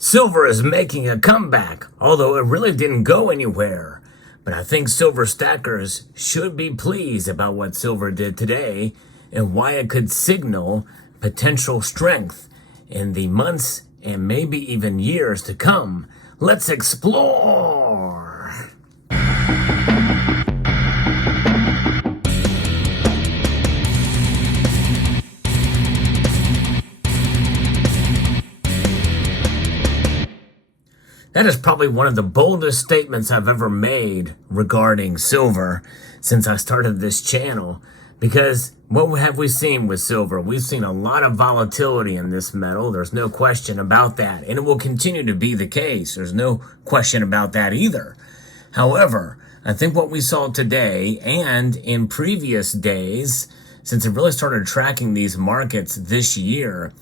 Silver is making a comeback, although it really didn't go anywhere. But I think silver stackers should be pleased about what silver did today and why it could signal potential strength in the months and maybe even years to come. Let's explore. That is probably one of the boldest statements I've ever made regarding silver since I started this channel. Because what have we seen with silver? We've seen a lot of volatility in this metal. There's no question about that. And it will continue to be the case. There's no question about that either. However, I think what we saw today and in previous days, since I really started tracking these markets this year,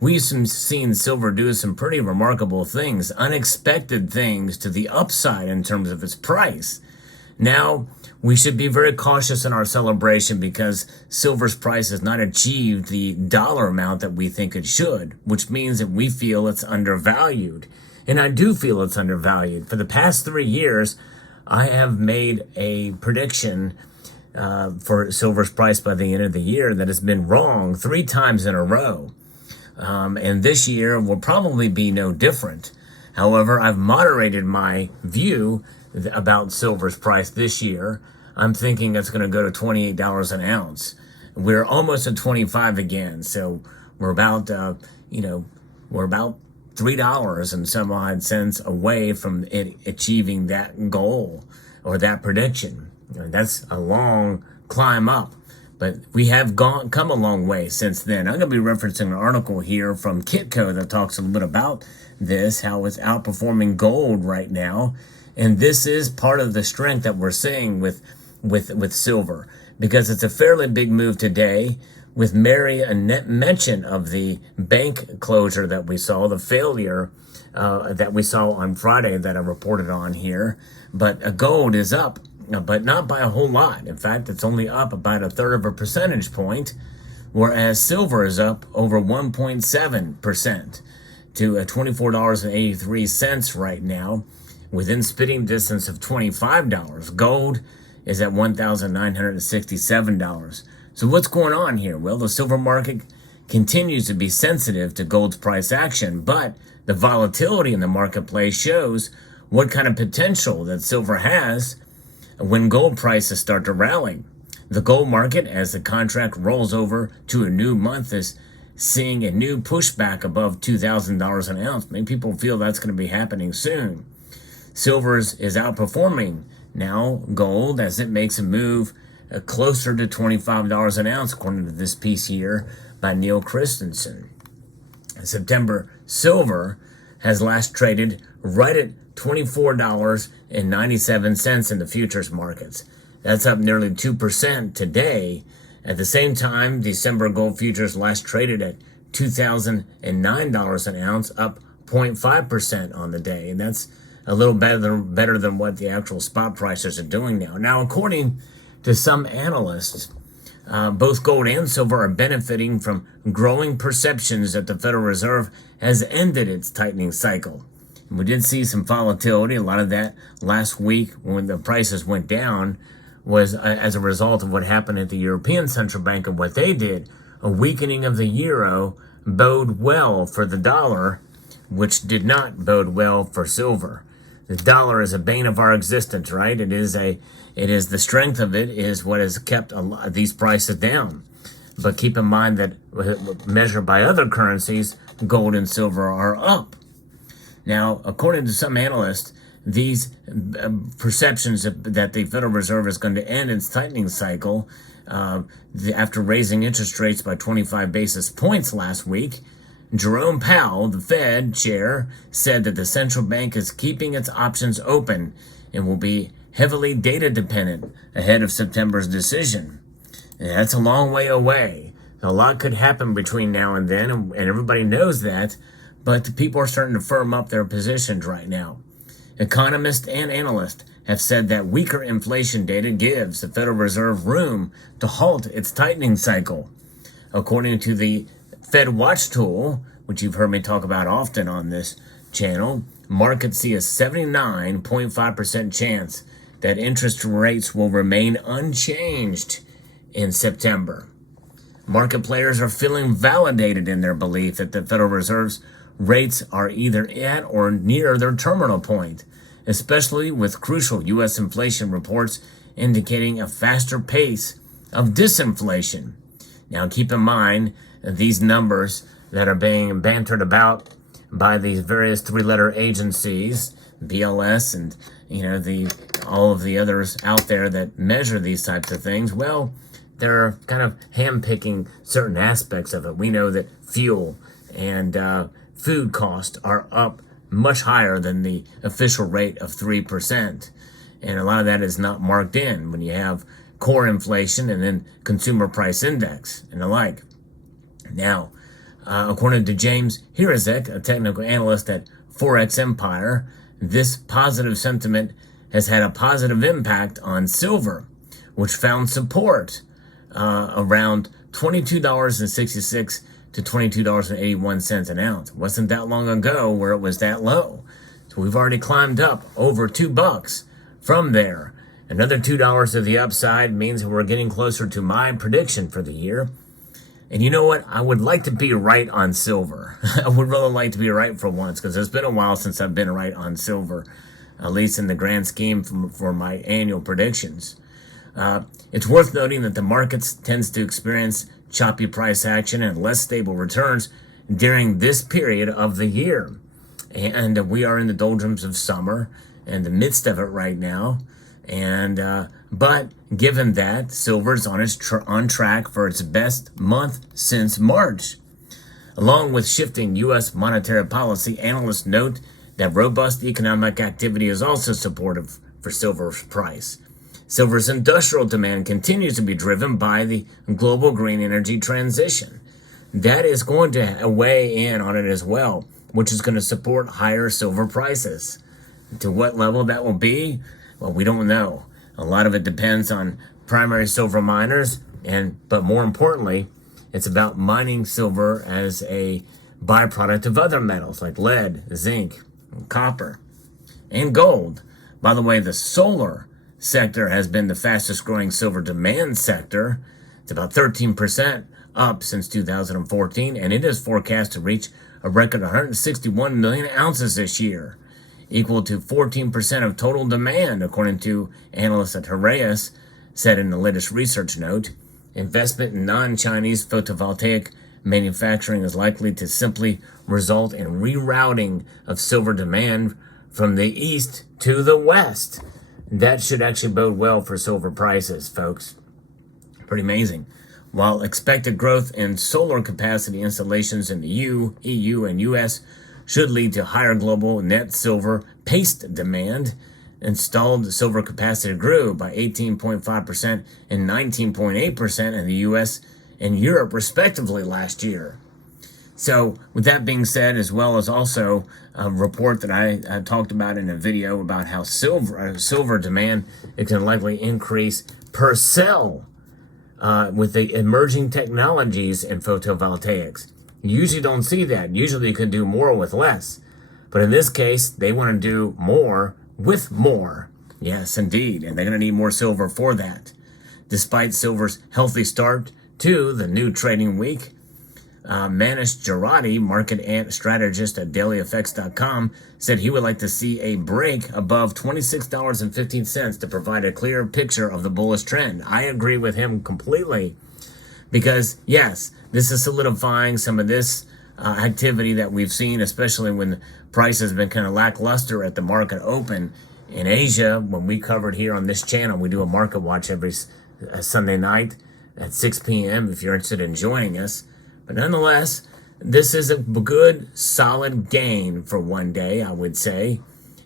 we've seen silver do some pretty remarkable things, unexpected things to the upside in terms of its price. Now, we should be very cautious in our celebration because silver's price has not achieved the dollar amount that we think it should, which means that we feel it's undervalued. And I do feel it's undervalued. For the past 3 years, I have made a prediction for silver's price by the end of the year that has been wrong 3 times in a row. And this year will probably be no different. However, I've moderated my view about silver's price this year. I'm thinking it's going to go to $28 an ounce. We're almost at 25 again. So we're about, we're about $3 and some odd cents away from it achieving that goal or that prediction. That's a long climb up. But we have come a long way since then. I'm going to be referencing an article here from Kitco that talks a little bit about this, how it's outperforming gold right now. And this is part of the strength that we're seeing with silver, because it's a fairly big move today with Mary a net mention of the bank closure that we saw, the failure that we saw on Friday that I reported on here. But gold is up, but not by a whole lot. In fact, it's only up about 1/3 of a percentage point, whereas silver is up over 1.7% to $24.83 right now, within spitting distance of $25. Gold is at $1,967. So what's going on here? Well, the silver market continues to be sensitive to gold's price action, but the volatility in the marketplace shows what kind of potential that silver has when gold prices start to rally. The gold market, as the contract rolls over to a new month, is seeing a new pushback above $2,000 an ounce. Many people feel that's going to be happening soon. Silver is outperforming now gold as it makes a move closer to $25 an ounce, according to this piece here by Neil Christensen. September silver has last traded right at $24.97 in the futures markets. That's up nearly 2% today. At the same time, December gold futures last traded at $2,009 an ounce, up 0.5% on the day. And that's a little better than what the actual spot prices are doing now. Now, according to some analysts, both gold and silver are benefiting from growing perceptions that the Federal Reserve has ended its tightening cycle. And we did see some volatility. A lot of that last week when the prices went down was as a result of what happened at the European Central Bank and what they did. A weakening of the euro bode well for the dollar, which did not bode well for silver. The dollar is a bane of our existence, right? It is the strength of it is what has kept these prices down. But keep in mind that measured by other currencies, gold and silver are up. Now, according to some analysts, these perceptions that the Federal Reserve is going to end its tightening cycle after raising interest rates by 25 basis points last week, Jerome Powell, the Fed chair, said that the central bank is keeping its options open and will be heavily data dependent ahead of September's decision. And that's a long way away. A lot could happen between now and then, and everybody knows that, but the people are starting to firm up their positions right now. Economists and analysts have said that weaker inflation data gives the Federal Reserve room to halt its tightening cycle. According to the Fed Watch tool, which you've heard me talk about often on this channel, markets see a 79.5% chance that interest rates will remain unchanged in September. Market players are feeling validated in their belief that the Federal Reserve's rates are either at or near their terminal point, especially with crucial U.S. inflation reports indicating a faster pace of disinflation. Now, keep in mind these numbers that are being bantered about by these various three-letter agencies, BLS, and all of the others out there that measure these types of things. Well, they're kind of handpicking certain aspects of it. We know that fuel and food costs are up much higher than the official rate of 3%. And a lot of that is not marked in when you have core inflation and then consumer price index and the like. Now, according to James Hirazek, a technical analyst at Forex Empire, this positive sentiment has had a positive impact on silver, which found support around $22.66 to $22.81 an ounce. It wasn't that long ago where it was that low. So we've already climbed up over $2 from there. Another $2 to the upside means that we're getting closer to my prediction for the year. And you know what? I would like to be right on silver. I would really like to be right for once, because it's been a while since I've been right on silver, at least in the grand scheme for my annual predictions. It's worth noting that the markets tends to experience choppy price action and less stable returns during this period of the year. And we are in the doldrums of summer, in the midst of it right now. And but given that, silver's on track for its best month since March. Along with shifting U.S. monetary policy, analysts note that robust economic activity is also supportive for silver's price. Silver's industrial demand continues to be driven by the global green energy transition. That is going to weigh in on it as well, which is going to support higher silver prices. To what level that will be? Well, we don't know. A lot of it depends on primary silver miners, but more importantly, it's about mining silver as a byproduct of other metals like lead, zinc, copper, and gold. By the way, the solar sector has been the fastest growing silver demand sector. It's about 13% up since 2014, and it is forecast to reach a record 161 million ounces this year, equal to 14% of total demand, according to analysts at Heraeus, said in the latest research note. Investment in non-Chinese photovoltaic manufacturing is likely to simply result in rerouting of silver demand from the east to the west. That should actually bode well for silver prices, folks. Pretty amazing. While expected growth in solar capacity installations in the EU, and US should lead to higher global net silver paste demand, installed silver capacity grew by 18.5% and 19.8% in the US and Europe, respectively, last year. So, with that being said, as well as also a report that I talked about in a video about how silver demand is going to likely increase per cell with the emerging technologies in photovoltaics. You usually don't see that. Usually you can do more with less. But in this case, they want to do more with more. Yes, indeed. And they're going to need more silver for that. Despite silver's healthy start to the new trading week, Manish Jarati, market strategist at dailyeffects.com, said he would like to see a break above $26.15 to provide a clearer picture of the bullish trend. I agree with him completely because, yes, this is solidifying some of this activity that we've seen, especially when price has been kind of lackluster at the market open. In Asia, when we covered here on this channel, we do a market watch every Sunday night at 6 p.m. if you're interested in joining us. But nonetheless, this is a good, solid gain for one day, I would say.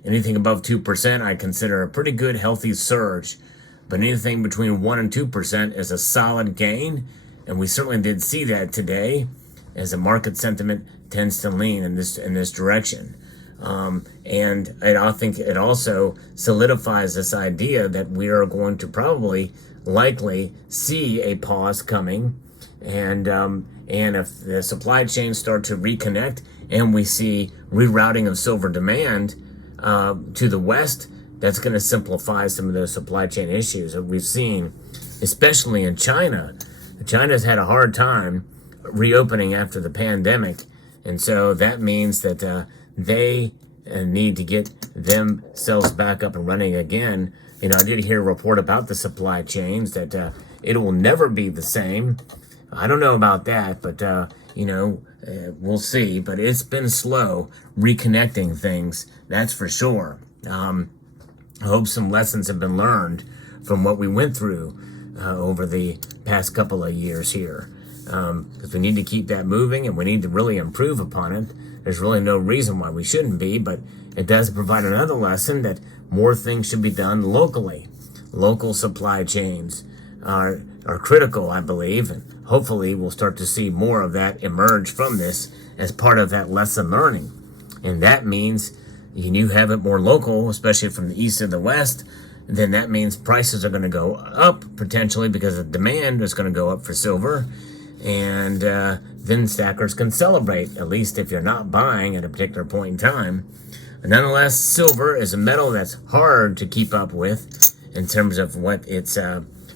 Anything above 2% I consider a pretty good, healthy surge. But anything between 1% and 2% is a solid gain. And we certainly did see that today as the market sentiment tends to lean in this direction. And I think it also solidifies this idea that we are going to probably likely see a pause coming. And if the supply chains start to reconnect and we see rerouting of silver demand to the West, that's going to simplify some of those supply chain issues that we've seen, especially in China. China's had a hard time reopening after the pandemic, and so that means that they need to get themselves back up and running again. I did hear a report about the supply chains that it will never be the same. I don't know about that, but we'll see. But it's been slow reconnecting things, that's for sure. I hope some lessons have been learned from what we went through over the past couple of years here, because we need to keep that moving and we need to really improve upon it. There's really no reason why we shouldn't be, but it does provide another lesson that more things should be done locally. Local supply chains are critical, I believe, and hopefully we'll start to see more of that emerge from this as part of that lesson learning. And that means you have it more local, especially from the east and the west, then that means prices are going to go up potentially because the demand is going to go up for silver. And then stackers can celebrate, at least if you're not buying at a particular point in time. Nonetheless, silver is a metal that's hard to keep up with in terms of what its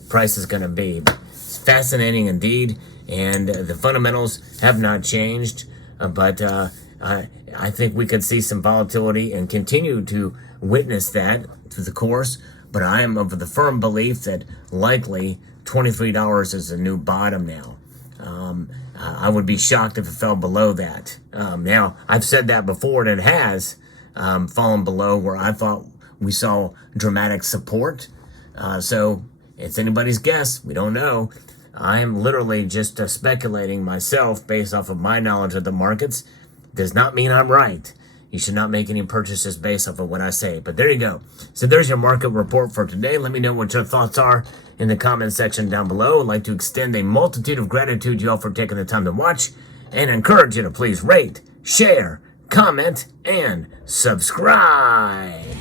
price is going to be. It's fascinating indeed, and the fundamentals have not changed, but I think we could see some volatility and continue to witness that through the course, but I am of the firm belief that likely $23 is a new bottom now. I would be shocked if it fell below that. Now, I've said that before, and it has fallen below where I thought we saw dramatic support. So it's anybody's guess. We don't know. I am literally just speculating myself based off of my knowledge of the markets. Does not mean I'm right. You should not make any purchases based off of what I say. But there you go. So there's your market report for today. Let me know what your thoughts are in the comment section down below. I'd like to extend a multitude of gratitude to you all for taking the time to watch and encourage you to please rate, share, comment, and subscribe.